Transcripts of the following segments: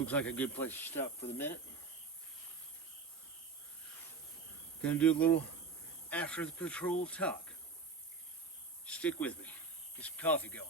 looks like a good place to stop for the minute. Gonna do a little after the patrol talk. Stick with me. Get some coffee going.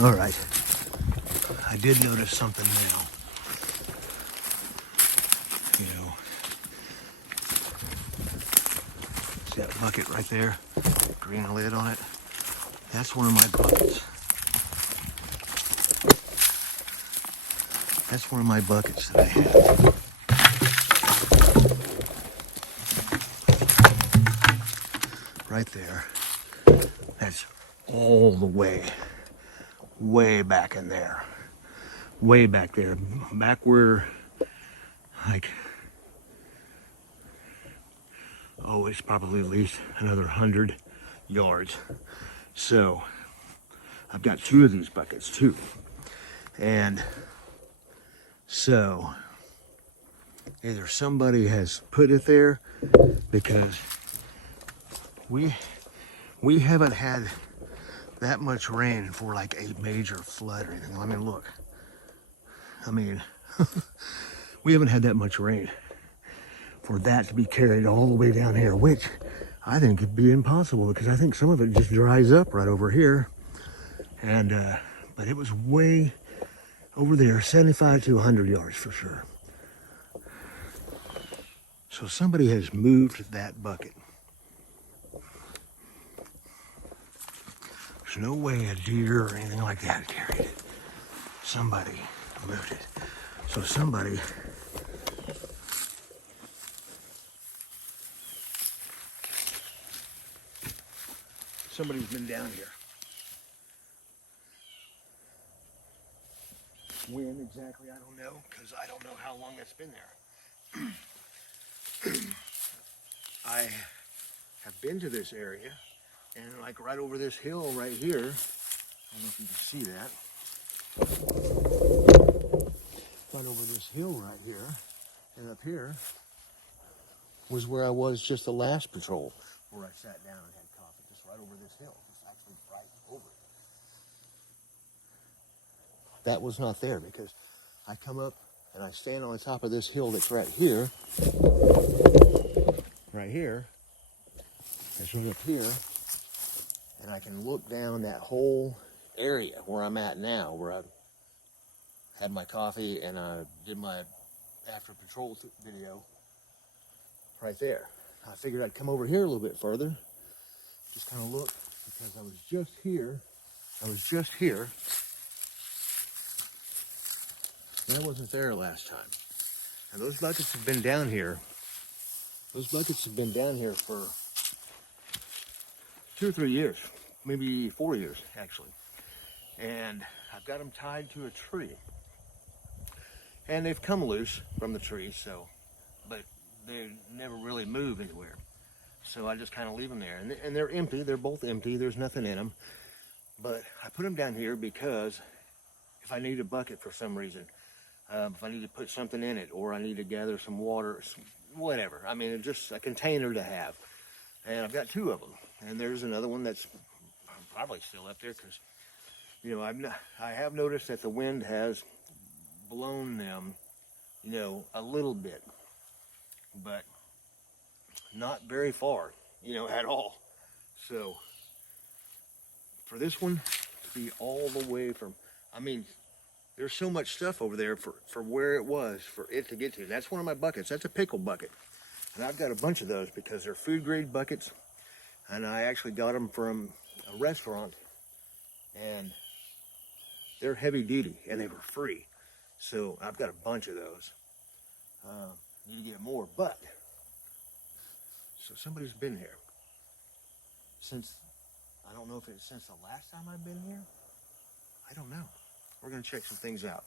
All right, I did notice something now. You know, see that bucket right there, green lid on it? That's one of my buckets. That's one of my buckets that I have. Right there. That's all the way back in there. Way back there. Back where, like, oh, it's probably at least another 100 yards. So, I've got two of these buckets too. And so, either somebody has put it there, because we haven't had that much rain for like a major flood or anything. I mean, look. I mean, we haven't had that much rain for that to be carried all the way down here, which I think could be impossible, because I think some of it just dries up right over here. And, but it was way over there, 75 to 100 yards for sure. So somebody has moved that bucket. There's no way a deer or anything like that carried it. Somebody moved it. So somebody's been down here. When exactly, I don't know, because I don't know how long it's been there. I have been to this area, and like right over this hill right here, I don't know if you can see that. Right over this hill right here, and up here was where I was just the last patrol, where I sat down and had coffee, just right over this hill, just actually right over it. That was not there, because I come up and I stand on the top of this hill that's right here, that's right up here, and I can look down that whole area where I'm at now, where I had my coffee and I did my after patrol video right there. I figured I'd come over here a little bit further, just kind of look, because I was just here. And I wasn't there last time. And those buckets have been down here. Those buckets have been down here for 2 or 3 years, maybe 4 years actually. And I've got them tied to a tree. And they've come loose from the tree, so, but they never really move anywhere. So I just kind of leave them there. And they're empty, they're both empty, there's nothing in them. But I put them down here because if I need a bucket for some reason, if I need to put something in it, or I need to gather some water, whatever. I mean, it's just a container to have. And I've got 2 of them. And there's another one that's probably still up there, because You know, I have noticed that the wind has blown them, you know, a little bit, but not very far, you know, at all. So for this one to be all the way from, I mean, there's so much stuff over there for where it was for it to get to. That's one of my buckets. That's a pickle bucket. And I've got a bunch of those because they're food grade buckets. And I actually got them from a restaurant. And they're heavy duty and they were free. So I've got a bunch of those. Need to get more. But, so somebody's been here since, I don't know if it's since the last time I've been here. I don't know. We're going to check some things out.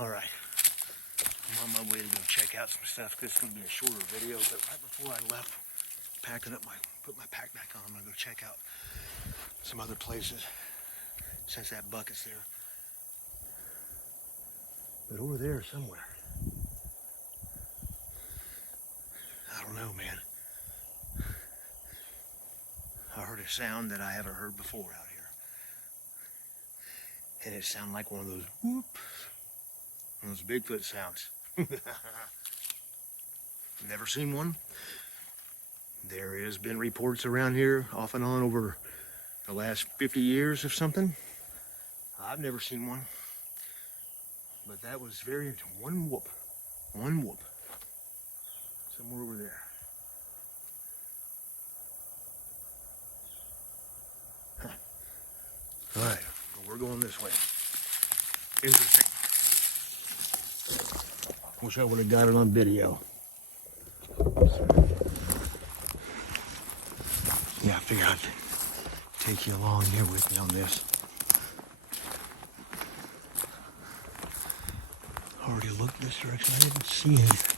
All right, I'm on my way to go check out some stuff because it's going to be a shorter video. But right before I left, put my pack back on, I'm going to go check out some other places since that bucket's there. But over there somewhere, I don't know, man. I heard a sound that I haven't heard before out here. And it sounded like one of those whoop. One of those Bigfoot sounds. Never seen one. There has been reports around here off and on over the last 50 years of something. I've never seen one. But that was one whoop. One whoop. Somewhere over there. Huh. All right, well, we're going this way. Interesting. Wish I would have got it on video. Yeah, I figured I'd take you along here with me on this. Already looked this direction. I didn't see anything.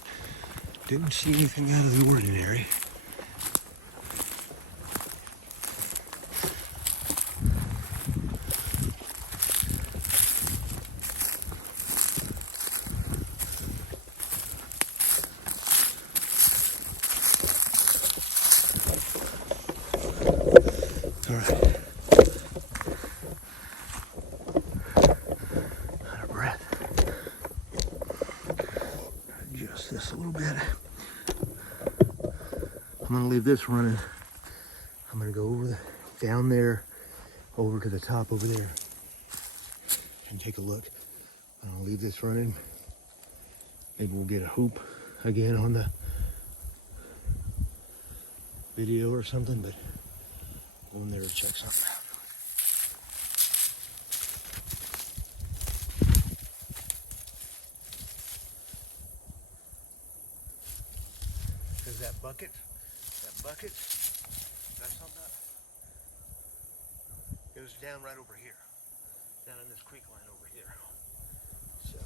Didn't see anything out of the ordinary. This a little bit. I'm gonna leave this running. I'm gonna go down there, over to the top over there, and take a look. I'm gonna leave this running. Maybe we'll get a hoop again on the video or something, but go in there to check something out. That bucket, that's on that. It was down right over here, down in this creek line over here. So.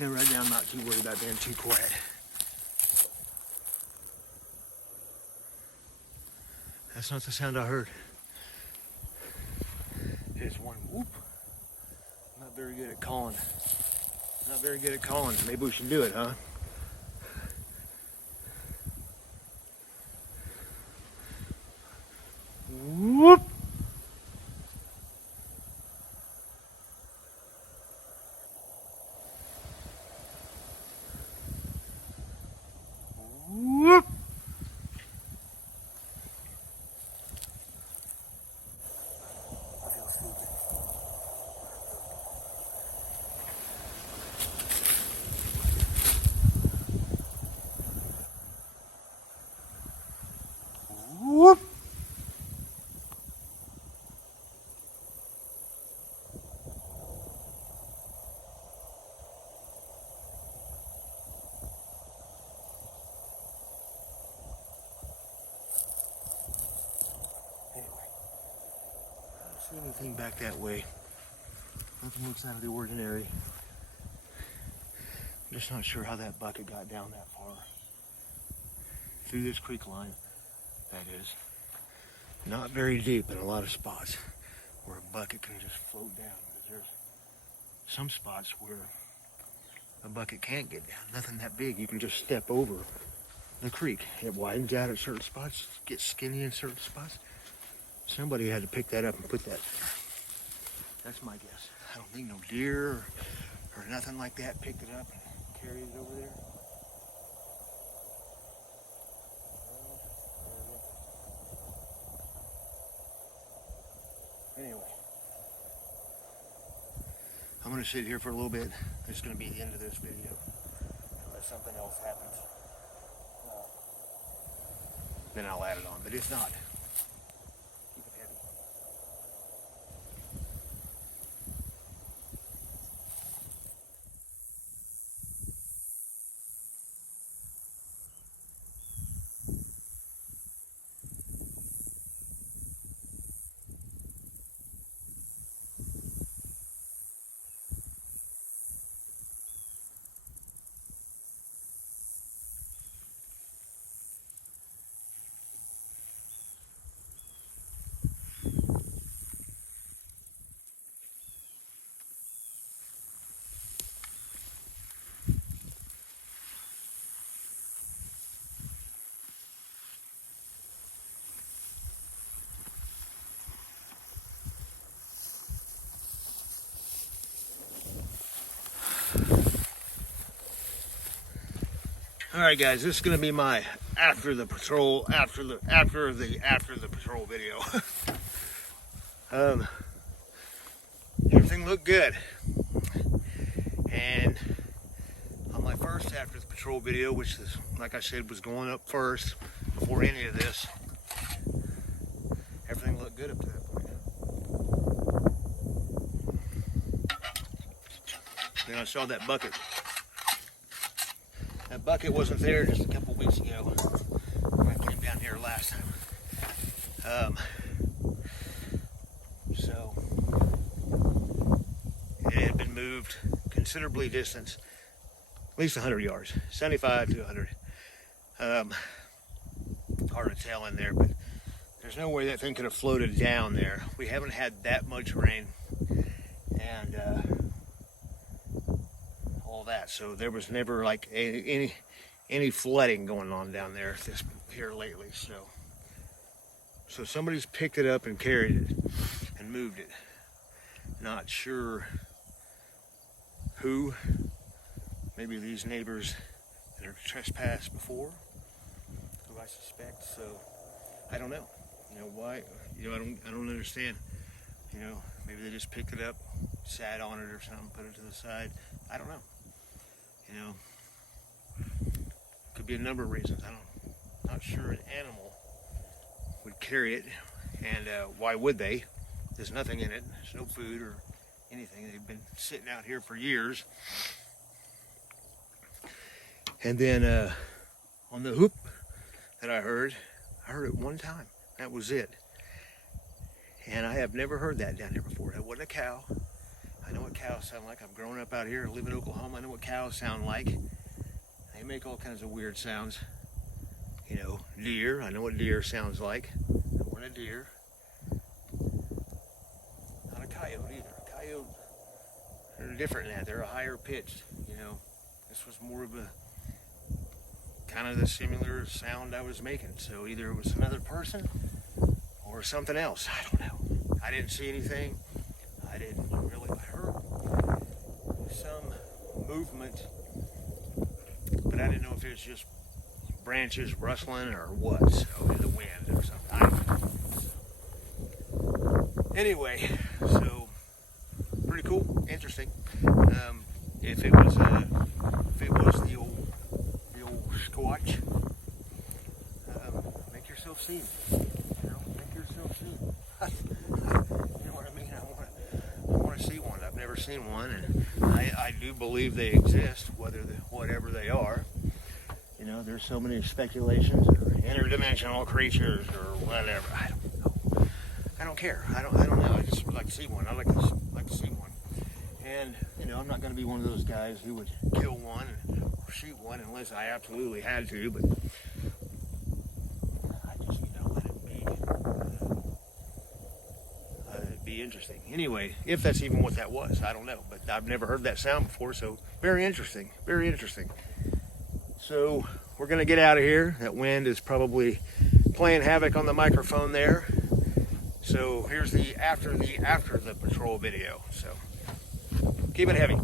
And right now I'm not too worried about being too quiet. That's not the sound I heard. It's one whoop. I'm not very good at calling. Not very good at calling. Maybe we should do it, huh? Whoop. Whoop. I feel stupid. Whoop. Anyway, I don't see anything back that way. Nothing looks out of the ordinary. I'm just not sure how that bucket got down that far. Through this creek line, that is. Not very deep in a lot of spots where a bucket can just float down. There's some spots where a bucket can't get down. Nothing that big. You can just step over the creek. It widens out at certain spots, gets skinny in certain spots. Somebody had to pick that up and put that there. That's my guess. I don't think no deer or nothing like that picked it up and carried it over there. Anyway, I'm going to sit here for a little bit. It's going to be the end of this video unless something else happens. Then I'll add it on, but if not, keep it heavy. All right, guys, this is going to be my after the patrol video. Everything looked good, and on my first after the patrol video, which is, like I said, was going up first before any of this, everything looked good up to that point. Then I saw that bucket. That bucket wasn't there just a couple weeks ago when I came down here last time. So it had been moved considerably distance, at least 100 yards, 75 to 100. Hard to tell in there, but there's no way that thing could have floated down there. We haven't had that much rain and all that, so there was never like any flooding going on down there here lately. So somebody's picked it up and carried it and moved it. Not sure who. Maybe these neighbors that are trespassed before, who I suspect. So I don't know. You know why? You know, I don't understand. You know, maybe they just picked it up, sat on it or something, put it to the side. I don't know. You know, could be a number of reasons. Not sure an animal would carry it, and why would they? There's nothing in it. There's no food or anything. They've been sitting out here for years. And then on the whoop that I heard it one time. That was it. And I have never heard that down here before. That wasn't a cow. I know what cows sound like. I've grown up out here, I live in Oklahoma. I know what cows sound like. They make all kinds of weird sounds. You know, deer. I know what deer sounds like. I want a deer. Not a coyote either. A coyote, they're different than that. They're a higher pitched. You know, this was more of a kind of the similar sound I was making. So either it was another person or something else. I don't know. I didn't see anything. I didn't really. I heard some movement, but I didn't know if it was just branches rustling or what. So in the wind or something. I don't know. Anyway, so pretty cool, interesting. If it was the old Sasquatch, make yourself seen. You know, make yourself seen. You know what I mean? I want to see one. I've never seen one, and I do believe they exist, whatever they are. You know, there's so many speculations, or interdimensional creatures, or whatever. I don't know. I don't care. I don't know. I just would like to see one. I like to see one. And you know, I'm not going to be one of those guys who would kill one or shoot one unless I absolutely had to. But I just, you know, let it be interesting. Anyway, if that's even what that was, I don't know. But I've never heard that sound before, so very interesting. Very interesting. So we're going to get out of here. That wind is probably playing havoc on the microphone there. So here's the after the patrol video. So keep it heavy.